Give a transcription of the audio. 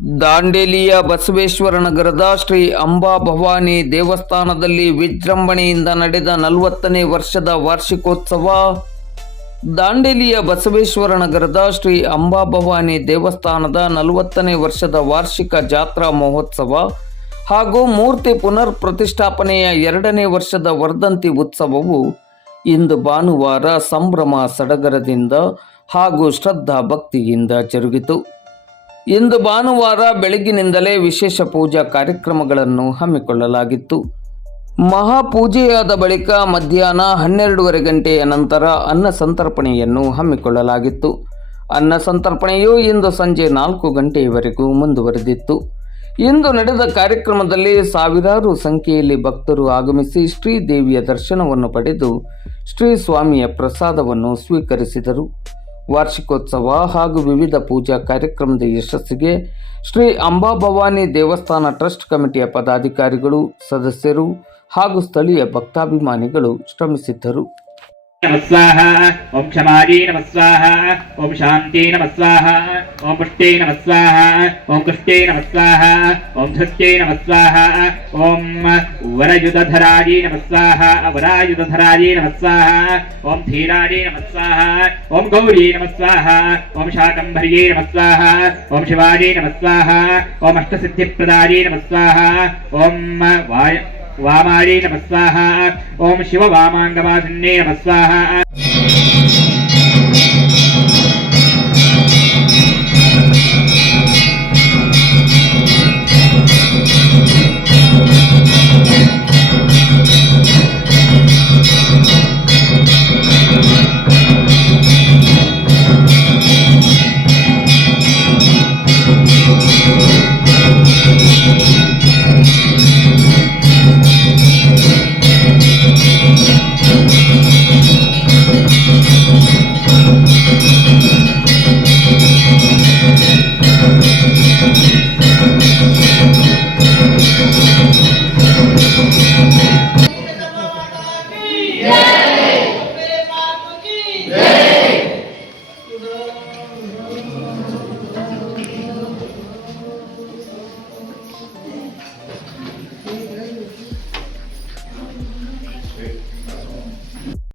ದಾಂಡೇಲಿಯ ಬಸವೇಶ್ವರ ನಗರದ ಶ್ರೀ ಅಂಬಾಭವಾನಿ ದೇವಸ್ಥಾನದಲ್ಲಿ ವಿಜೃಂಭಣೆಯಿಂದ ನಡೆದ 40ನೇ ವರ್ಷದ ವಾರ್ಷಿಕೋತ್ಸವ. ದಾಂಡೇಲಿಯ ಬಸವೇಶ್ವರ ನಗರದ ಶ್ರೀ ಅಂಬಾಭವಾನಿ ದೇವಸ್ಥಾನದ 40ನೇ ವರ್ಷದ ವಾರ್ಷಿಕ ಜಾತ್ರಾ ಮಹೋತ್ಸವ ಹಾಗೂ ಮೂರ್ತಿ ಪುನರ್ ಪ್ರತಿಷ್ಠಾಪನೆಯ 2ನೇ ವರ್ಷದ ವರ್ಧಂತಿ ಉತ್ಸವವು ಇಂದು ಭಾನುವಾರ ಸಂಭ್ರಮ ಸಡಗರದಿಂದ ಹಾಗೂ ಶ್ರದ್ಧಾ ಭಕ್ತಿಯಿಂದ ಜರುಗಿತು. ಇಂದು ಭಾನುವಾರ ಬೆಳಗಿನಿಂದಲೇ ವಿಶೇಷ ಪೂಜಾ ಕಾರ್ಯಕ್ರಮಗಳನ್ನು ಹಮ್ಮಿಕೊಳ್ಳಲಾಗಿತ್ತು. ಮಹಾಪೂಜೆಯಾದ ಬಳಿಕ ಮಧ್ಯಾಹ್ನ 12:30 ಗಂಟೆಯ ನಂತರ ಅನ್ನ ಸಂತರ್ಪಣೆಯನ್ನು ಹಮ್ಮಿಕೊಳ್ಳಲಾಗಿತ್ತು. ಅನ್ನ ಸಂತರ್ಪಣೆಯು ಇಂದು ಸಂಜೆ 4 ಗಂಟೆಯವರೆಗೂ ಮುಂದುವರೆದಿತ್ತು. ಇಂದು ನಡೆದ ಕಾರ್ಯಕ್ರಮದಲ್ಲಿ ಸಾವಿರಾರು ಸಂಖ್ಯೆಯಲ್ಲಿ ಭಕ್ತರು ಆಗಮಿಸಿ ಶ್ರೀದೇವಿಯ ದರ್ಶನವನ್ನು ಪಡೆದು ಶ್ರೀ ಸ್ವಾಮಿಯ ಪ್ರಸಾದವನ್ನು ಸ್ವೀಕರಿಸಿದರು. ವಾರ್ಷಿಕೋತ್ಸವ ಹಾಗೂ ವಿವಿಧ ಪೂಜಾ ಕಾರ್ಯಕ್ರಮದ ಯಶಸ್ಸಿಗೆ ಶ್ರೀ ಅಂಬಾಭವಾನಿ ದೇವಸ್ಥಾನ ಟ್ರಸ್ಟ್ ಕಮಿಟಿಯ ಪದಾಧಿಕಾರಿಗಳು, ಸದಸ್ಯರು ಹಾಗೂ ಸ್ಥಳೀಯ ಭಕ್ತಾಭಿಮಾನಿಗಳು ಶ್ರಮಿಸಿದ್ದರು. नमः स्वाहा ओम क्षमायै नमः स्वाहा ओम शान्त्यै नमः स्वाहा ओम पुष्ट्यै नमः स्वाहा ओम कुष्ट्यै नमः स्वाहा ओम धृत्यै नमः स्वाहा ओम वरयुधधरायै नमः स्वाहा वरायुधधरायै नमः स्वाहा ओम धीरायै नमः स्वाहा ओम गौर्यै नमः स्वाहा ओम शाकम्भर्यै नमः स्वाहा ओम शिवायै नमः स्वाहा ओम अष्टसिद्धिप्रदायै नमः स्वाहा ओम वामायै नमः स्वाहा ओम शिव वामांगवासिन्यै नमः स्वाहा।